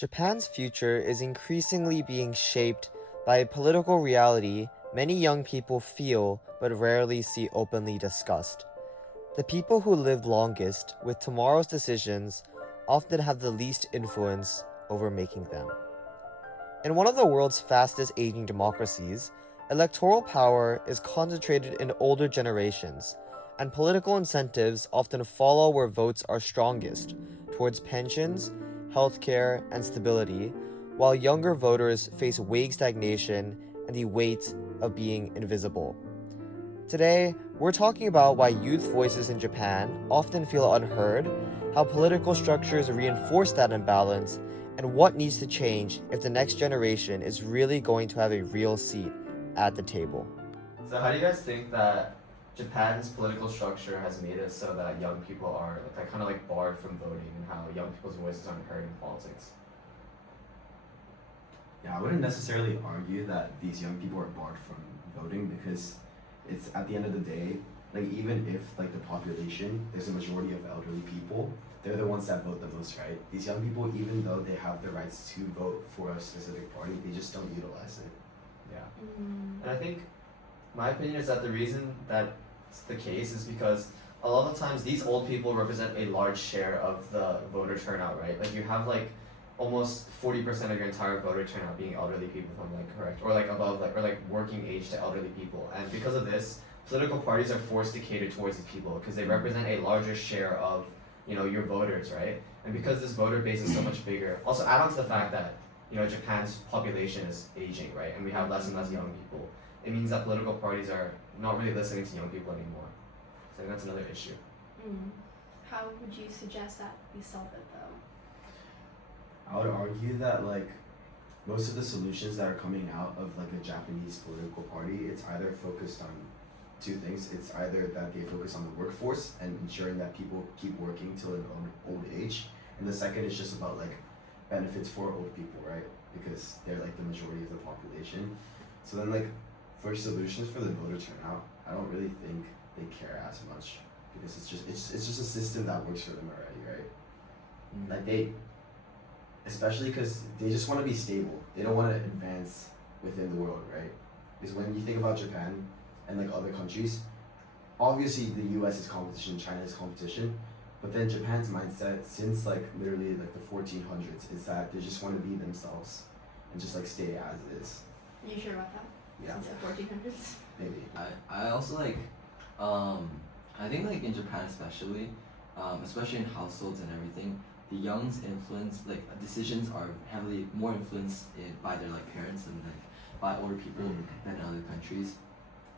Japan's future is increasingly being shaped by a political reality many young people feel but rarely see openly discussed. The people who live longest with tomorrow's decisions often have the least influence over making them. In one of the world's fastest aging democracies, electoral power is concentrated in older generations, and political incentives often follow where votes are strongest, towards pensions, healthcare, and stability, while younger voters face wage stagnation and the weight of being invisible. Today, we're talking about why youth voices in Japan often feel unheard, how political structures reinforce that imbalance, and what needs to change if the next generation is really going to have a real seat at the table. So, how do you guys think that Japan's political structure has made it so that young people are kind of like barred from voting, and how young people's voices aren't heard in politics? Yeah, I wouldn't necessarily argue that these young people are barred from voting because it's at the end of the day, like even if like the population, there's a majority of elderly people, they're the ones that vote the most, right? These young people, even though they have the rights to vote for a specific party, they just don't utilize it. Yeah. And I think my opinion is that the reason that's the case is because a lot of times these old people represent a large share of the voter turnout, right? Like you have like almost 40% of your entire voter turnout being elderly people, if I'm like correct, or like above like or like working age to elderly people. And because of this, political parties are forced to cater towards these people because they represent a larger share of your voters, right? And because this voter base is so much bigger, also add on to the fact that Japan's population is aging, right? And we have less and less young people. It means that political parties are not really listening to young people anymore. So I think that's another issue. How would you suggest that we solve it though? I would argue that like most of the solutions that are coming out of like a Japanese political party, it's either focused on two things. It's either that they focus on the workforce and ensuring that people keep working till an old age, and the second is just about like benefits for old people, right? Because they're like the majority of the population. So then like for solutions for the voter turnout, I don't really think they care as much because it's just a system that works for them already, right? Like they, especially because they just want to be stable. They don't want to advance within the world, right? Because when you think about Japan and like other countries, obviously the U.S. is competition, China is competition, but then Japan's mindset since like literally like the 1400s is that they just want to be themselves and just like stay as it is. Are you sure about that? Yeah. Since the 1400s? Maybe. I also I think like in Japan especially in households and everything, the young's influence, like decisions are heavily more influenced by their like parents and like by older people than in other countries.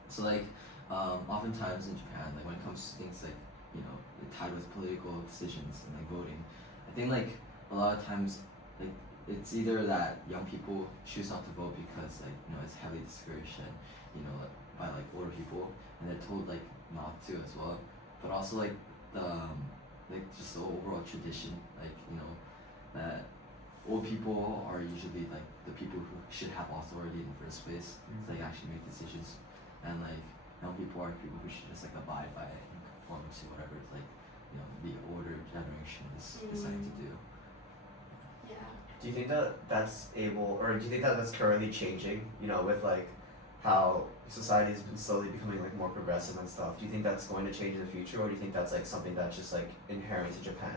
So like oftentimes in Japan, like when it comes to things like tied with political decisions and like voting, I think like a lot of times like it's either that young people choose not to vote because like it's heavily discouraged and by like older people, and they're told like not to as well, but also like the like just the overall tradition, like that old people are usually like the people who should have authority in the first place to like actually make decisions, and like young people are people who should just like abide by it and conform to whatever like the older generation is deciding to do. Yeah. Do you think that that's able, or do you think that that's currently changing? With like how society has been slowly becoming like more progressive and stuff. Do you think that's going to change in the future, or do you think that's like something that's just like inherent to Japan?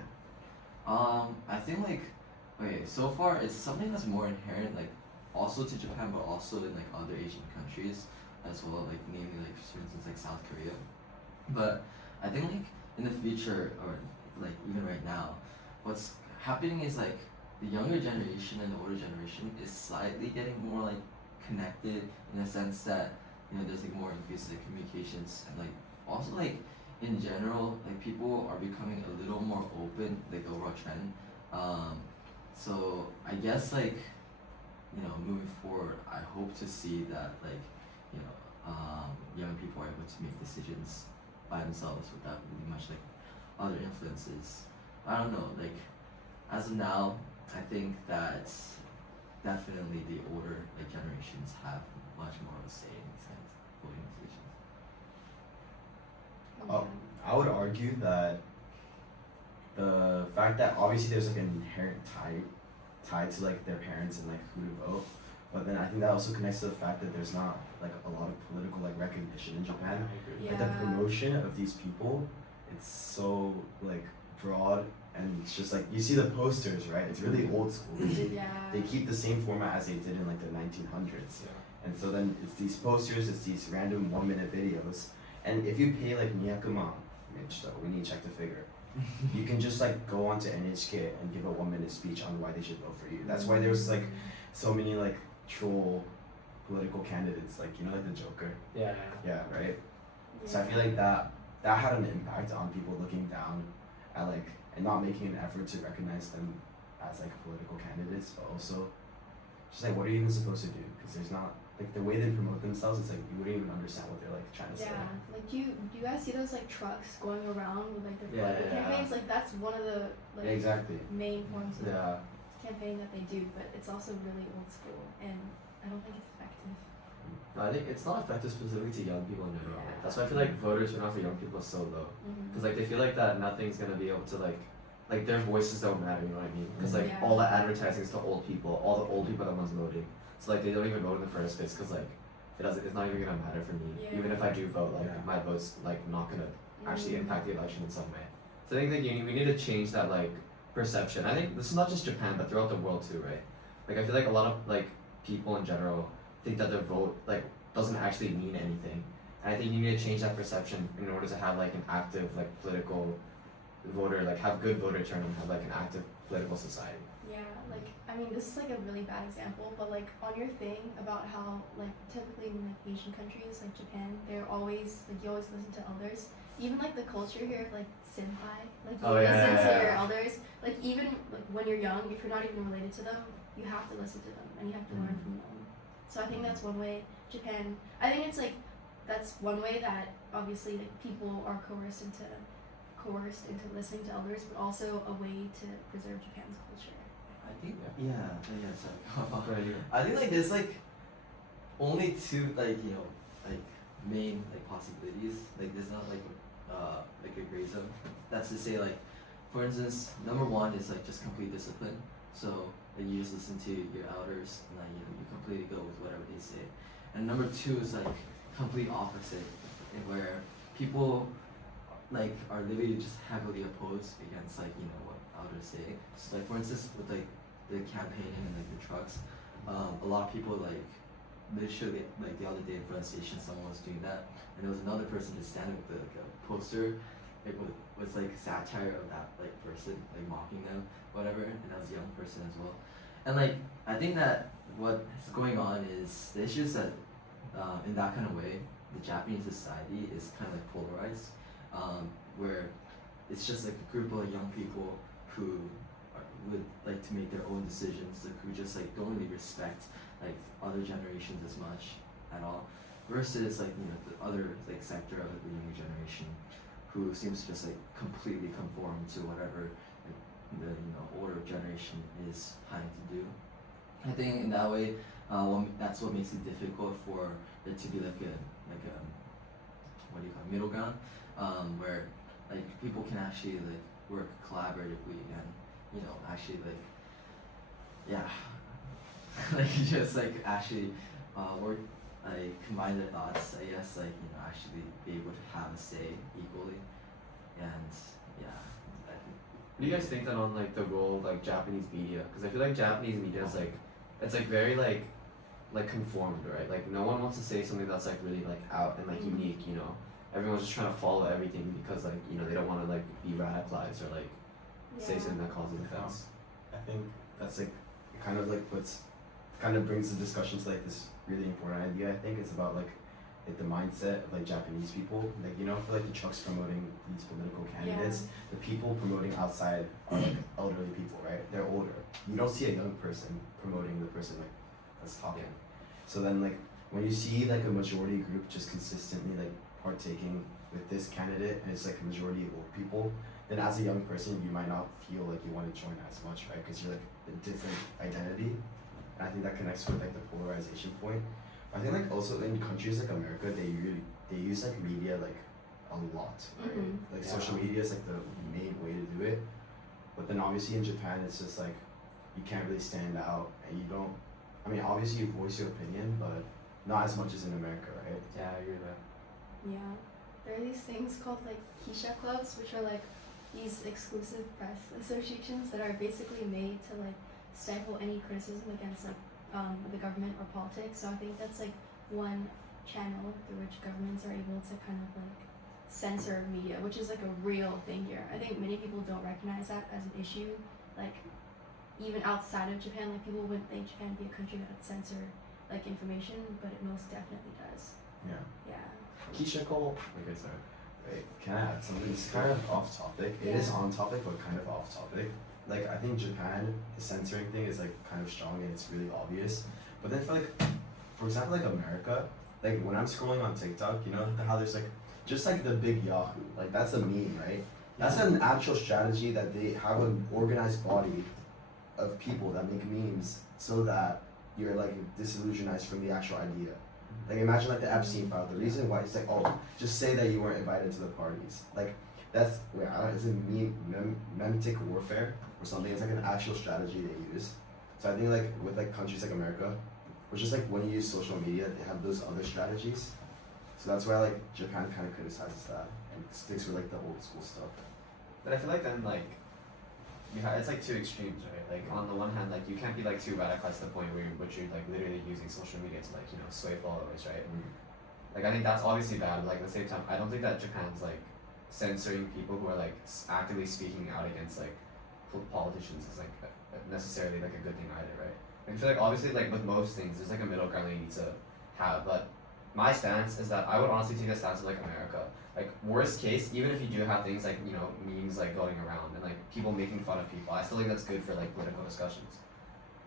I think like so far it's something that's more inherent like also to Japan, but also in like other Asian countries as well, like namely like for instance like South Korea. But I think like in the future, or like even right now, what's happening is like the younger generation and the older generation is slightly getting more like connected in the sense that there's like more increased like communications, and like also like in general like people are becoming a little more open, like the overall trend. So I guess like moving forward, I hope to see that like young people are able to make decisions by themselves without really much like other influences. I don't know, like as of now, I think that definitely the older like generations have much more of a say in these kinds of voting decisions. I would argue that the fact that obviously there's like an inherent tie tied to like their parents and like who to vote. But then I think that also connects to the fact that there's not like a lot of political like recognition in Japan. I agree. Like the promotion of these people, it's so like broad, and it's just like you see the posters, right? It's really old school. They keep the same format as they did in like the 1900s. Yeah. And so then it's these posters, it's these random 1 minute videos, and if you pay like 200 we need to check the figure. You can just like go onto NHK and give a 1 minute speech on why they should vote for you. That's why there's like so many like troll political candidates, like you know, like the Joker. Yeah. Yeah, right. So I feel like that had an impact on people looking down at like and not making an effort to recognize them as like political candidates, but also just like what are you even supposed to do? Because there's not like the way they promote themselves. It's like you wouldn't even understand what they're like trying to say. Like do you guys see those like trucks going around with like their political Yeah. campaigns? Like that's one of the like Exactly. main forms of Yeah. campaign that they do, but it's also really old school and I don't think it's effective. No, I think it's not effective specifically to young people in general. Yeah. That's why I feel like voter turnout for young people is so low. Because like they feel like that nothing's gonna be able to like their voices don't matter, you know what I mean? Because like Yeah. all the advertising is to old people, all the old people are the ones voting. So like they don't even vote in the first place because like it's not even gonna matter for me. Yeah. Even if I do vote, like Yeah. my vote's like not gonna actually impact the election in some way. So I think that we need to change that like perception. I think this is not just Japan but throughout the world too, right? Like I feel like a lot of like people in general think that their vote like doesn't actually mean anything. And I think you need to change that perception in order to have like an active like political voter, like have good voter turnout and have like an active political society. Yeah, like I mean this is like a really bad example, but like on your thing about how like typically in like Asian countries like Japan, they're always like you always listen to elders. Even like the culture here of like senpai, like you listen to your elders. Like even like when you're young, if you're not even related to them, you have to listen to them and you have to learn from them. So I think that's one way Japan. I think it's like that's one way that obviously like people are coerced into listening to elders, but also a way to preserve Japan's culture. I think sorry. Right. I think like there's like only two like main like possibilities. Like there's not like a gray zone. That's to say like for instance, number one is like just complete discipline. So like, you just listen to your elders and like you completely go with whatever they say. And number two is like complete opposite, where people like are literally just heavily opposed against like what elders say. So like for instance with like the campaigning and like the trucks, a lot of people like literally like the other day in front of the station someone was doing that and there was another person just standing with like a poster. It was like satire of that like person like mocking them whatever, and that was a young person as well. And like I think that what's going on is the issue is that in that kind of way the Japanese society is kind of like polarized, where it's just like a group of young people who would like to make their own decisions, like who just like don't really respect like other generations as much at all, versus like the other like sector of the younger generation who seems to just like completely conform to whatever like, the older generation is planning to do. I think in that way, that's what makes it difficult for it to be like a what do you call it, middle ground, where like people can actually like work collaboratively and actually like like just like actually work like combine their thoughts, I guess, like actually be able to have a say equally. And What do you guys think then on like the role of like Japanese media? Because I feel like Japanese media is like it's like very like conformed, right? Like no one wants to say something that's like really like out and like unique, Everyone's just trying to follow everything because like they don't want to like be radicalized or like say something that causes offense. I think that's like it kind of brings the discussion to like this really important idea. I think it's about like the mindset of like Japanese people. Like for like the trucks promoting these political candidates, the people promoting outside are like elderly people, right? They're older. You don't see a young person promoting the person like that's talking. So then like when you see like a majority group just consistently like partaking with this candidate and it's like a majority of old people, then as a young person you might not feel like you want to join as much, right? Because you're like a different identity. And I think that connects with like the polarization point. I think like also in countries like America, they use like media like a lot, right? Like social media is like the main way to do it. But then obviously in Japan it's just like you can't really stand out, and you don't. I mean, obviously you voice your opinion, but not as much as in America, right? Yeah, I agree with that. Yeah. There are these things called like Keisha clubs, which are like these exclusive press associations that are basically made to like stifle any criticism against like the government or politics. So I think that's like one channel through which governments are able to kind of like censor media, which is like a real thing here. I think many people don't recognize that as an issue. Like even outside of Japan, like people wouldn't think Japan would be a country that would censor like information, but it most definitely does. Yeah. Yeah. Keisha Cole. Okay, sorry. Wait, can I add something? It's kind of off topic. It is Yeah. on topic, but kind of off topic. Like I think Japan, the censoring thing is like kind of strong and it's really obvious. But then for example, like America, like when I'm scrolling on TikTok, you know how there's like just like the big Yahoo, like that's a meme, right? That's an actual strategy that they have an organized body of people that make memes so that you're like disillusionized from the actual idea. Like imagine like the Epstein file. The reason why it's like, oh, just say that you weren't invited to the parties. Like that's wait, I don't, is it memetic warfare or something? It's like an actual strategy they use. So I think like with like countries like America, which is like when you use social media, they have those other strategies. So that's why like Japan kind of criticizes that and sticks with like the old school stuff. But I feel like then like it's like two extremes, right? Like on the one hand, like you can't be like too radicalized to the point where you're like literally using social media to like sway followers, right? Like I think that's obviously bad. But like at the same time, I don't think that Japan's like censoring people who are like actively speaking out against like politicians is like necessarily like a good thing either, right? I feel like obviously like with most things, there's like a middle ground that you need to have, but my stance is that I would honestly take a stance of like America. Like worst case, even if you do have things like memes like going around and like people making fun of people, I still think that's good for like political discussions.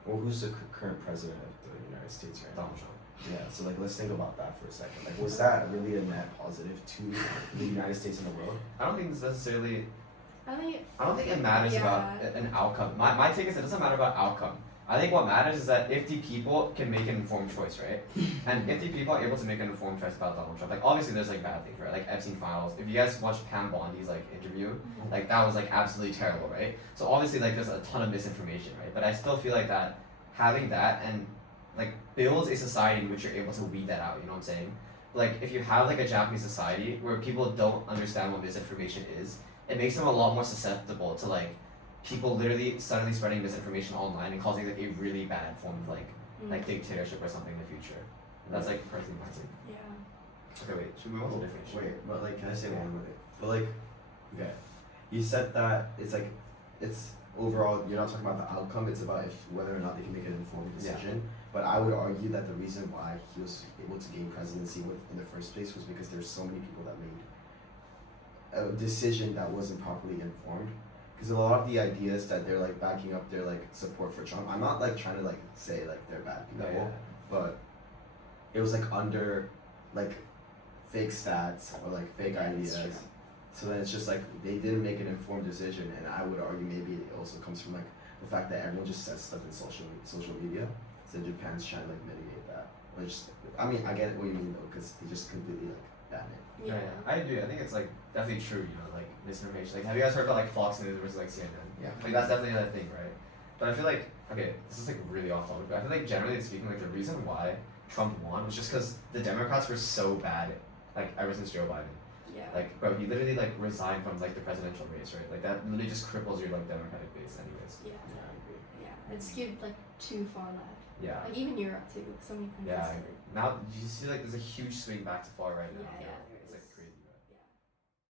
Well, who's the current president of the United States right now? Donald Trump. Yeah, so like let's think about that for a second. Like was that really a net positive to the United States and the world? I don't think it's necessarily. I don't think it matters about an outcome. My take is it doesn't matter about outcome. I think what matters is that if the people can make an informed choice, right? And if the people are able to make an informed choice about Donald Trump, like obviously there's like bad things, right? Like Epstein files. If you guys watched Pam Bondi's like interview, like that was like absolutely terrible, right? So obviously like there's a ton of misinformation, right? But I still feel like that having that and like builds a society in which you're able to weed that out, you know what I'm saying? Like if you have like a Japanese society where people don't understand what misinformation is, it makes them a lot more susceptible to like people literally suddenly spreading misinformation online and causing like a really bad form of like dictatorship or something in the future. That's like personally my take. Yeah. Okay, wait, should we move on to differentiation? Wait, but like can I say one more thing? But like okay. You said that it's overall you're not talking about the outcome, it's about whether or not they can make an informed decision. Yeah. But I would argue that the reason why he was able to gain presidency in the first place was because there's so many people that made a decision that wasn't properly informed. Because a lot of the ideas that they're like backing up their like support for Trump, I'm not like trying to like say like they're bad people, but it was like under like fake stats or like fake ideas. So then it's just like they didn't make an informed decision, and I would argue maybe it also comes from like the fact that everyone just says stuff in social media. So Japan's trying to like mitigate that. Which I mean I get what you mean though, because they just completely like ban it. Yeah. I agree. I think it's like definitely true, like misinformation. Like have you guys heard about like Fox News versus like CNN? Yeah. Like that's definitely another thing, right? But I feel like okay, this is like really off topic, but I feel like generally speaking, like the reason why Trump won was just because the Democrats were so bad, like ever since Joe Biden. Yeah. Like bro, he literally like resigned from like the presidential race, right? Like that literally just cripples your like Democratic base, anyways. Yeah. Yeah, I agree. Yeah. It's skewed like too far left. Yeah. Like even Europe too. So many countries. Yeah. Now you see like there's a huge swing back to far right now. Yeah. It's like